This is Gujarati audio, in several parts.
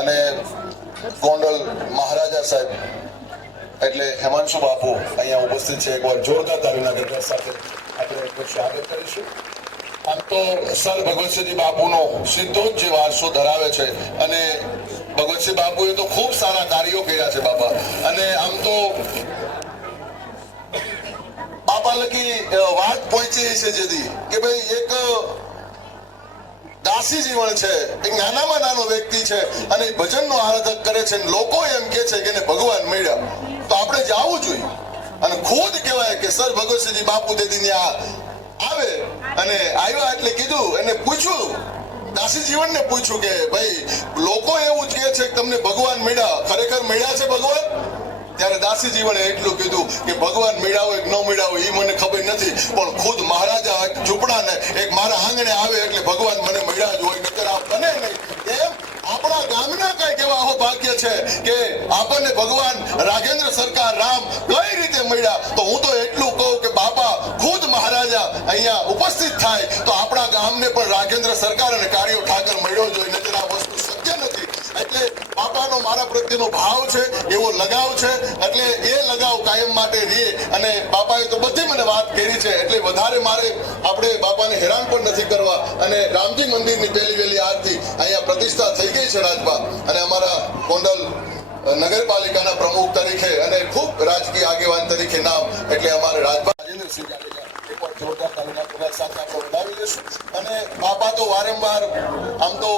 અને ગોંડલ મહારાજા સાહેબ એટલે હેમાંશુ બાપુ અહીંયા ઉપસ્થિત છે. એકવાર જોરદાર તાળીના ગણગડાટ સાથે આપણે એમનું સ્વાગત કરીશું. આમ તો સર ભગવતસિંહજી બાપુનો સીધો જ જે વારસો ધરાવે છે અને ભગવતસિંહ બાપુએ તો ખૂબ સારા કાર્યો કર્યા છે બાપા. અને આમ તો બાપા લગી વાત પહોંચી છે જેથી કે ભાઈ એક દાસી જીવન છે, એક નાનામાં નાનો વ્યક્તિ છે અને ભજનનો આરાધક કરે છે. લોકો એમ કે છે કે ભગવાન મળ્યા તો આપણે જવું જોઈએ. અને ખુદ કહેવાય કે સર ભગવતસિંહજી બાપુ તેથી આવે અને આવ્યા એટલે કીધું એને પૂછ્યું, દાસી જીવનને પૂછ્યું કે ભાઈ લોકો એવું જ કહે છે કે તમને ભગવાન મળ્યા, ખરેખર મળ્યા છે ભગવાન? ત્યારે દાસી જીવને એટલું કીધું કે ભગવાન મળ્યા હોય કે ન મળ્યા હોય એ મને ખબર નથી, પણ ખુદ મહારાજા ઝૂંપડાને એક મારા આંગણે આવે એટલે ભગવાન મને મળ્યા જ હોય, નકર આ બને નહીં. એમ આપણા ગામના કઈ કેવા અહો ભાગ્ય છે કે આપણને ભગવાન રાજેન્દ્ર સરકાર રામ કઈ રીતે મળ્યા. તો હું તો એટલું કહું કે બાપા ખુદ મહારાજા અહીંયા ઉપસ્થિત થાય તો આપણા ગામને પણ રાજેન્દ્ર સરકાર અને કાર્યો ઠાકર મળ્યો જોઈએ, નકર આ વસ્તુ શક્ય નથી. એટલે બાપાનો મારા પ્રત્યેનો ભાવ છે, એવો લગાવ છે, એટલે એ લગાવ કાયમ માટે રહે. અને બાપાએ તો બધી મને વાત કરી છે એટલે વધારે મારે આપણે બાપાને હેરાન પણ નથી કરવા. અને રામજી મંદિરની પહેલી વહેલી આરતી અહીંયા પ્રતિષ્ઠા થઈ ગઈ છે રાજપા, અને અમારા ગોંડલ નગરપાલિકાના પ્રમુખ તરીકે અને ખૂબ રાજકીય આગેવાન તરીકે નામ એટલે અમારે રાજપા રાજેન્દ્રસિંહ જાડેજા એકવાર જોરદાર તાલીના પ્રયાસ સાથે આપણે વધાવી દઈશું. અને બાપા તો વારંવાર આમ તો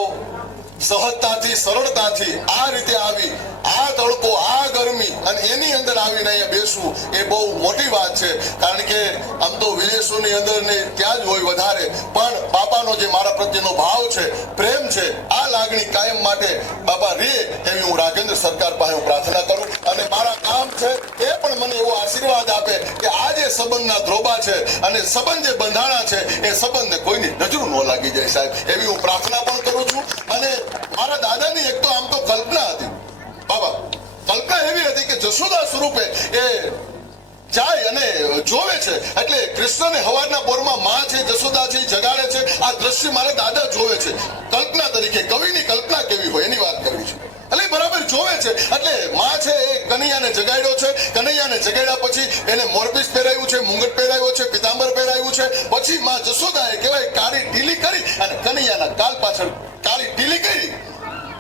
સહજતાથી સરળતાથી આ રીતે આવી, આ તડકો આ ગરમી અને એની અંદર આવીને અહીંયા બેસવું એ બહુ મોટી વાત છે. કારણ કે આમ તો વિદેશોની અંદર ને ત્યાં જ હોય વધારે, પણ બાપાનો જે મારા પ્રત્યેનો ભાવ છે, પ્રેમ છે, આ લાગણી કાયમ માટે બાપા રે એવી હું રાજેન્દ્ર સરકાર પાસે હું પ્રાર્થના કરું. અને મારા કામ છે એ પણ મને એવો આશીર્વાદ આપે કે આ જે સંબંધના ધ્રોબા છે અને સંબંધ જે બંધાણા છે એ સંબંધને કોઈની નજર ન લાગી જાય સાહેબ, એવી હું પ્રાર્થના પણ કરું છું. અને મારા દાદાની એક તો આમ તો કલ્પના હતી બાબા, કલ્પના એવી હતી કે જશોદા સ્વરૂપે એ જાય અને જોવે છે એટલે કૃષ્ણને હવારના પોરમાં માં છે જશોદા છે જગાડે છે. આ દ્રશ્ય મારા દાદા જોવે છે. કલ્પના તરીકે કવિની કલ્પના કેવી હોય એની વાત કરવી છે. એટલે બરાબર જોવે છે એટલે માં છે એ કનૈયાને જગાડ્યો છે. કનૈયાને જગાડ્યા પછી એને મોરપીસ પહેરાવ્યું છે, મુંગટ પહેરાવ્યો છે, પિતાંબર પહેરાવ્યું છે. પછી માં જશોદાએ કહેવાય કાળી ઢીલી કરી અને કનૈયાના કાલ પાછળ કાળી ઢીલી કરી,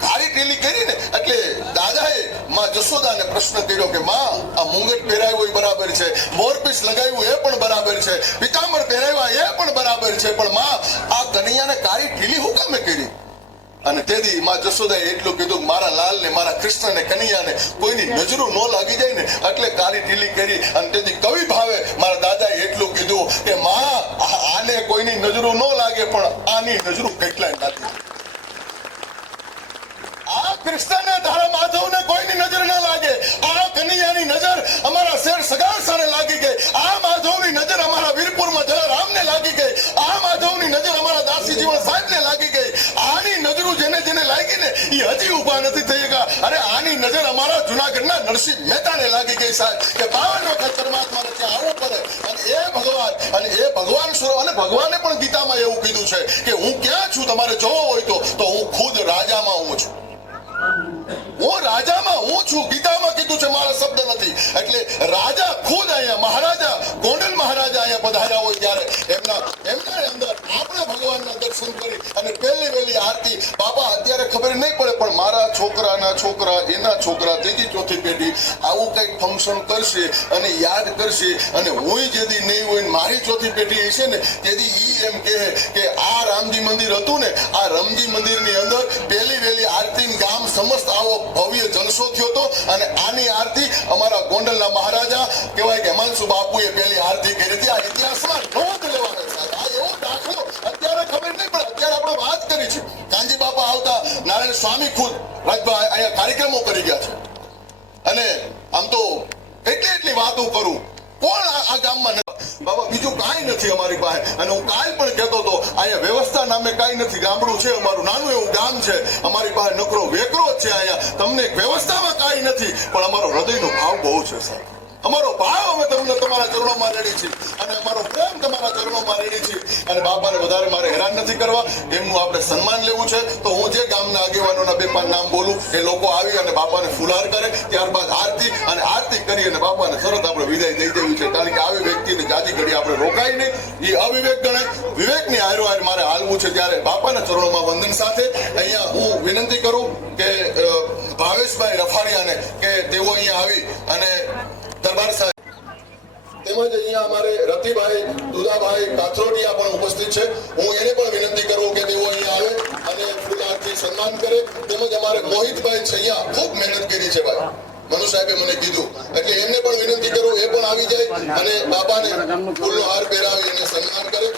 કાળી ઢીલી કરીને એટલે દાદાએ માં જશોદાને પ્રશ્ન કર્યો કે માં આ મુંગટ પહેરાવ્યો એ બરાબર છે, મોરપીસ લગાવ્યું એ પણ બરાબર છે, પિતાંબર પહેરાવ્યા એ પણ બરાબર છે, પણ માં આ કનૈયાને કાળી ઢીલી હું કામે કરી? અને તેથી માં જશોદાએ એટલું કીધું મારા લાલને મારા કૃષ્ણને કનૈયાને કોઈની નજરો ન લાગી જાય ને એટલે કાળી ઢીલી કરી. અને તેથી કવિ ભાવે મારા દાદાએ એટલું કીધું કે માં આને કોઈની નજરો ન લાગે પણ આની નજરો કેટલાય લાગે. આ કૃષ્ણને ધારા માધવને કોઈની નજર ન લાગે, આ કનૈયાની નજર અમારા શેર સગાર સાને લાગી ગઈ, આ માધવની નજર અમારા વીરપુરમાં જલારામને લાગી ગઈ, આ માધવની નજર અમારા દાસી જીવન સાહેબને લાગી ગઈ. આની નજરો જેને જેને લાગી ને એ હજી ઊભા નથી થઈ ગયા. અરે આની નજર અમારા જુનાગઢના નરસિંહ મહેતાને લાગી ગઈ સાહેબ કે 52 વખત પરમાત્માને ત્યાં આવવું પડે. અને એ ભગવાન અને ભગવાને પણ ગીતામાં એવું કીધું છે કે હું ક્યાં છું તમારે જોવો હોય તો હું ખુદ રાજામાં હું છું, હું રાજામાં હું છું. ગીતામાં કીધું છે, મારા શબ્દ નથી. એટલે રાજા ખુદ અહીંયા મહારાજા ગોંડલ મહારાજા અહીંયા પધાર્યા હોય ત્યારે એમના અંદર આપણે ભગવાનના દર્શન કરી અને પહેલી વહેલી આરતી બાપા અત્યારે ખબર નહીં પડે પણ મારા છોકરાના છોકરા એના છોકરા ત્રીજી ચોથી પેઢી આવું કંઈક ફંક્શન કરશે અને યાદ કરશે. અને હું જેથી નહીં હોય મારી ચોથી પેઢી હશે ને તેથી ઈ એમ કહે કે આ રામજી મંદિર હતું ને આ રામજી મંદિરની અંદર પહેલી વહેલી આરતી ગામ સમસ્ત આવો ભવ્ય જલસો થયો હતો. અને આની આરતી અમારા ગોંડલના મહારાજા કહેવાય કે હેમાંશુ બાપુએ પહેલી આરતી કરી હતી. આ ઇતિહાસમાં નોંધ લેવાનો સાહેબ, આ એવો દાખલો અત્યારે ખબર નહીં પણ અત્યારે આપણે વાત કરી છે. કાંજી બાપા આવતા નારાયણ સ્વામી ખુદ રાજભા અહીંયા કાર્યક્રમો કરી ગયા છે. અને આમ તો એટલી વાતો કરું કોણ આ ગામમાં બાબા બીજું કાંઈ નથી અમારી પાસે. અને હું કાલ પણ કહેતો હતો અહીંયા વ્યવસ્થા નામે કાંઈ નથી. ગામડું છે અમારું, નાનું એવું ગામ છે, અમારી પાસે નકરો વેકરો જ છે. અહીંયા તમને વ્યવસ્થામાં કાંઈ નથી પણ અમારો હૃદયનો ભાવ બહુ છે સાહેબ. અમારો ભાવ અમે તમને તમારા ચરણોમાં રેડી છીએ અને અમારો પ્રેમ તમારા ચરણોમાં રેડી છીએ અને બાપાને વધારે મારે હેરાન નથી કરવા, એમનું આપણે સન્માન લેવું છે. તો હું જે ગામના આગેવાનોના બે પાંચ નામ બોલું એ લોકો આવી અને બાપાને ફુલાર કરે, ત્યારબાદ આરતી અને આરતી કરી અને બાપાને તરત આપણે વિદાય દઈ દેવી છે. કારણ કે આવી વ્યક્તિને જાજી ઘડી આપણે રોકાય નહીં, એ અવિવેક ગણાય. વિવેકની હારો હાર મારે હાલવું છે. ત્યારે બાપાના ચરણોમાં વંદન સાથે અહીંયા હું વિનંતી કરું કે ભાવેશભાઈ રફાડિયાને કે તેઓ અહીંયા આવી અને દરબાર સાહેબ તેમજ અહીંયા અમારે રતિભાઈ દુદાભાઈ કાથરોટિયા પણ ઉપસ્થિત છે. હું એને પણ વિનંતી કરું કે તેઓ અહીંયા આવે અને ફૂલહારથી સન્માન કરે. તેમજ અમારે મોહિતભાઈ છૈયા ખૂબ મહેનત કરી છે ભાઈ, મનુ સાહેબે મને કીધું, એટલે એમને પણ વિનંતી કરું એ પણ આવી જાય અને બાપાને ફૂલનો હાર પહેરાવી અને સન્માન કરે.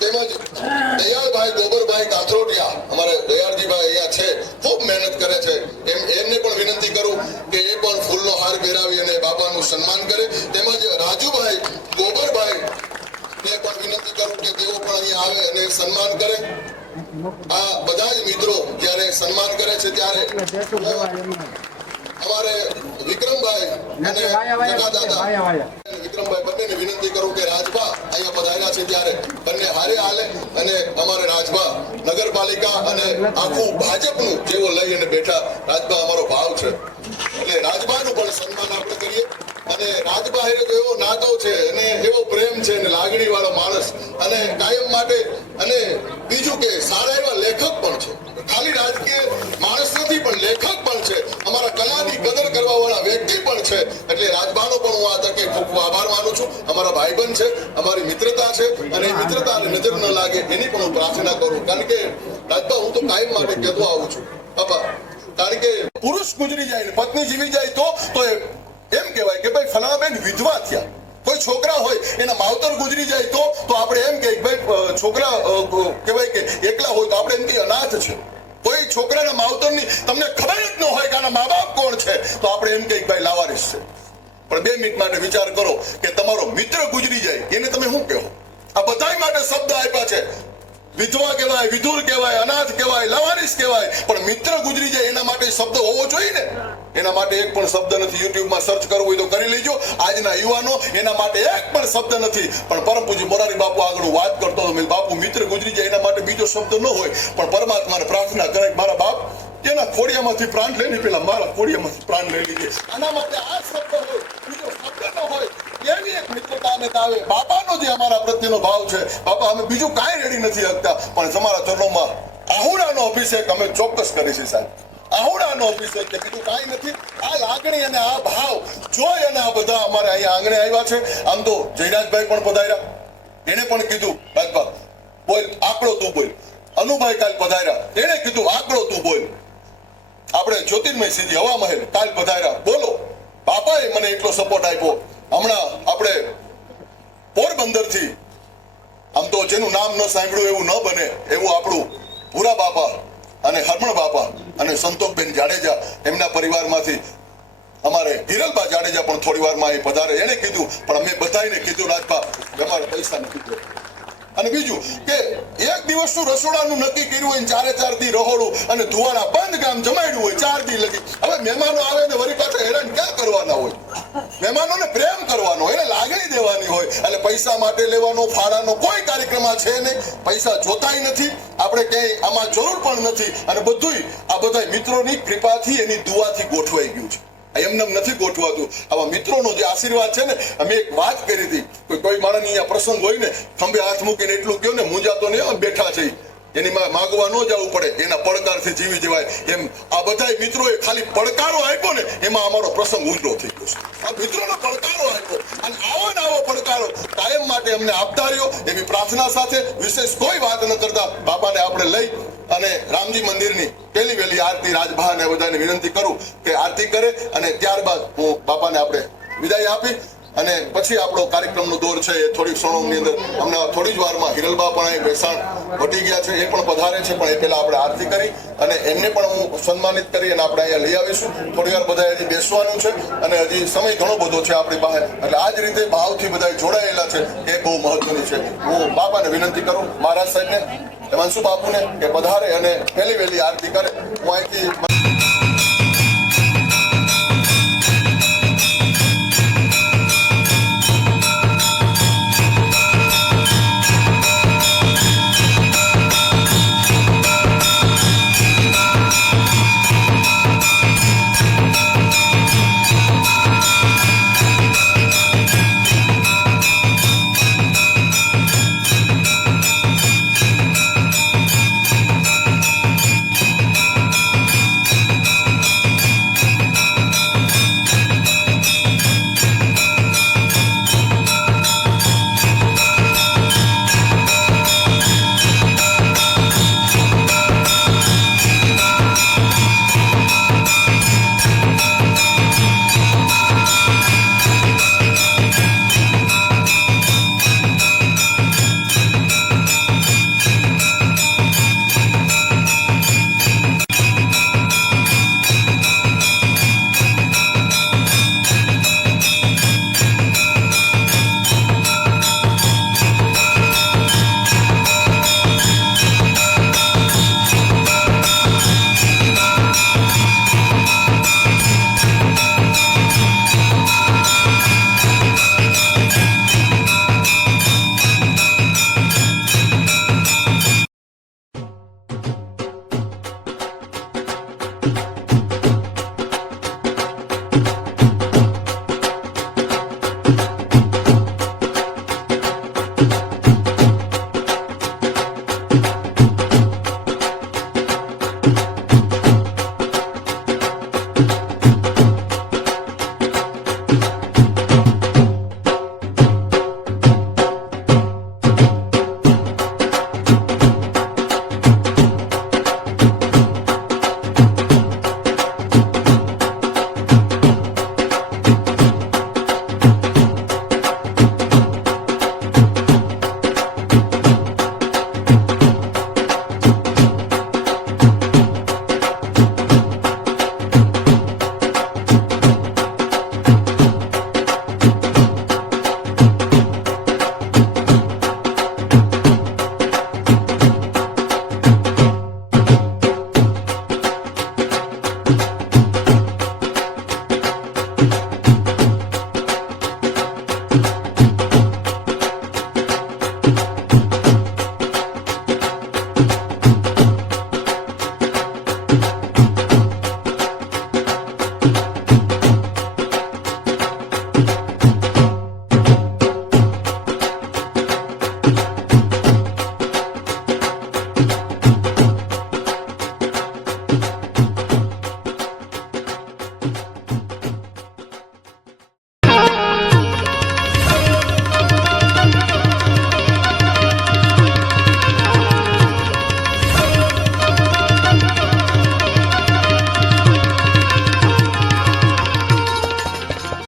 તેમજ દયાળભાઈ ગોબરભાઈ કાથરોટિયા અમારે દયાળજીભાઈ અહીંયા છે, ખૂબ મહેનત કરે છે, એમને પણ વિનંતી કરું કે એ પણ ફૂલનો હાર પહેરાવી અને બાપાનું સન્માન કરે. તેમજ રાજુભાઈ ગોબરભાઈ ને પણ વિનંતી કરું કે તેઓ પણ અહીંયા આવે અને સન્માન કરે. આ બધા જ મિત્રો જ્યારે સન્માન કરે છે ત્યારે અમારે વિક્રમભાઈ અને જગાદાદા વિક્રમભાઈ બંનેને વિનંતી કરું કે રાજભા અહીંયા પધાર્યા છે ત્યારે બંને હારે હાલે અને અમારે રાજભા નગરપાલિકા અને આખું ભાજપનું જેવો લઈ અને બેઠા રાજભા અમારો ભાવ છે, એટલે રાજભાનું પણ સન્માન આપણે કરીએ. અને રાજભા એવો નાતો છે અને એવો પ્રેમ છે અને લાગણી વાળો માણસ અને કાયમ માટે, અને બીજું કે સારા એવા લેખક પણ છે, ખાલી રાજકીય માણસ નથી પણ લેખક પણ છે, અમારા કલાની કદર કરવા વાળા વ્યક્તિ પણ છે. એટલે રાજભાનો પણ હું આ તકે ખૂબ આભાર માનું છું. અમારા ભાઈબંધ છે, અમારી મિત્રતા છે અને એ મિત્રતાને નજર ન લાગે એની પણ હું પ્રાર્થના કરું. કારણ કે રાજભા હું તો કાયમ માટે કહેતો આવું છું બાપા, કારણ કે પુરુષ ગુજરી જાય ને પત્ની જીવી જાય તો એમ કહેવાય કે ભાઈ ફલાણા બેન વિધવા થયા. કોઈ છોકરા હોય એના માવતર ગુજરી જાય તો આપણે એમ કે ભાઈ છોકરા કહેવાય કે એકલા હોય તો આપણે એમ કે અનાથ છે. કોઈ છોકરાના માવતરની તમને ખબર જ ન હોય કે આના મા બાપ કોણ છે તો આપણે એમ કે ભાઈ લાવારીસ છે. પણ 2 મિનિટ માટે વિચાર કરો કે તમારો મિત્ર ગુજરી જાય એને તમે શું કહો? આ બધા માટે શબ્દ આપ્યા છે. વિધવા કહેવાય, વિધુર કહેવાય, અનાથ કહેવાય, લાવારીસ કહેવાય, પણ મિત્ર ગુજરી જાય એના માટે શબ્દ હોવો જોઈએ ને. એના માટે એક પણ શબ્દ નથી. યુટ્યુબમાં સર્ચ કરવું હોય તો કરી લેજો. આજના યુવાનો એના માટે એક પણ શબ્દ નથી. પણ પરમ પૂજ્ય મોરારી બાપુ આગળ વાત કરતો હતો, બાપુ મિત્ર ગુજરી જાય એના માટે બીજો શબ્દ ન હોય, પણ પરમાત્માને પ્રાર્થના કરે મારા બાપ એના ખોડિયામાંથી પ્રાણ લઈને પેલા મારા ખોડિયામાંથી પ્રાણ લઈ લીધે. આના માટે આ શબ્દ હોય, બીજો શબ્દ ન હોય. એવી એક મિત્રતાને તાવે બાપાનો જે અમારા પ્રત્યેનો ભાવ છે, બાપા અમે બીજું કાંઈ રેડી નથી શકતા, પણ તમારા ચરણોમાં આહુડાનો અભિષેક અમે ચોક્કસ કરીશું સાહેબ. આહુડાનો અભિષેક કે બીજું કાંઈ નથી. આ લાગણી અને આ ભાવ જોઈ અને આ બધા અમારે અહીંયા આંગણે આવ્યા છે. આમ તો જયરાજભાઈ પણ પધાર્યા, એને પણ કીધું રાજભા બોલ આંકડો તું બોલ. અનુભાઈ કાલ પધાર્યા, એને કીધું આંકડો તું બોલ. આપણે જ્યોતિર્મય સિદ્ધિ હવા મહેલ કાલ પધાર્યા, બોલો. બાપાએ મને એટલો સપોર્ટ આપ્યો. હમણાં આપણે પોરબંદરથી આમ તો જેનું નામ ન સાંભળ્યું એવું ન બને એવું આપણું ભૂરા બાપા અને હરમણ બાપા અને સંતોષબેન જાડેજા એમના પરિવારમાંથી અમારે હિરલબા જાડેજા પણ થોડી વારમાં અહીં પધારે. એને કીધું પણ અમે બધાને કીધું રાજભા અમારે પૈસા નથી કીધું. અને બીજું કે એક દિવસનું રસોડાનું નક્કી કર્યું હોય 4 દી રહોડું અને ધુવાડા બંધ ગામ જમાડ્યું હોય 4 દી લગી. હવે મહેમાનો આવે ને વળી પાછા હેરાન ક્યાં કરવાના હોય? મહેમાનોને પ્રેમ કરવાનો હોય, એને લાગણી દેવાની હોય. એટલે પૈસા માટે લેવાનો ફાળાનો કોઈ કાર્યક્રમ આ છે નહીં. પૈસા જોતાય નથી, આપણે ક્યાંય આમાં જરૂર પણ નથી. અને બધુંય આ બધા મિત્રોની કૃપાથી એની દુઆથી ગોઠવાઈ ગયું છે. એમને નથી ગોઠવાતું. આવા મિત્રોનો જે આશીર્વાદ છે ને, અમે એક વાત કરી હતી, કોઈ માણસ અહીંયા પ્રસંગ હોય ને ખંભે હાથ મૂકીને એટલું કહ્યું ને મૂંઝાતો નહીં બેઠા છે એની માગવા ન જવું પડે, એના પડકારથી જીવી જવાય. એમ આ બધા મિત્રોએ ખાલી પડકારો આપ્યો ને એમાં અમારો પ્રસંગ ઊંડો થઈ ગયો છે. આ મિત્રોનો પડકારો આપ્યો અને આવો ને આવો પડકારો કાયમ માટે અમને આપતા રહ્યો એવી પ્રાર્થના સાથે વિશેષ કોઈ વાત ન કરતા બાપાને આપણે લઈ અને રામજી મંદિરની પહેલી વહેલી આરતી રાજભાને બધાને વિનંતી કરું કે આરતી કરે અને ત્યારબાદ હું બાપાને આપણે વિદાય આપી અને પછી આપણો કાર્યક્રમનો દોર છે એ થોડી ક્ષણોની અંદર હમણાં થોડી જ વારમાં હિરલબા પણ અહીં બેસાણ વટી ગયા છે, એ પણ પધારે છે, પણ એ પહેલા આપણે આરતી કરી અને એમને પણ હું સન્માનિત કરી અને આપણે અહીંયા લઈ આવીશું. થોડી વાર બધા હજી બેસવાનું છે અને હજી સમય ઘણો બધો છે આપણી પાસે, એટલે આ જ રીતે ભાવથી બધા જોડાયેલા છે એ બહુ મહત્વનું છે. હું બાપાને વિનંતી કરું મહારાજ સાહેબને, મનસુ બાપુને કે પધારે અને પહેલી વહેલી આરતી કરે. હું અહીંથી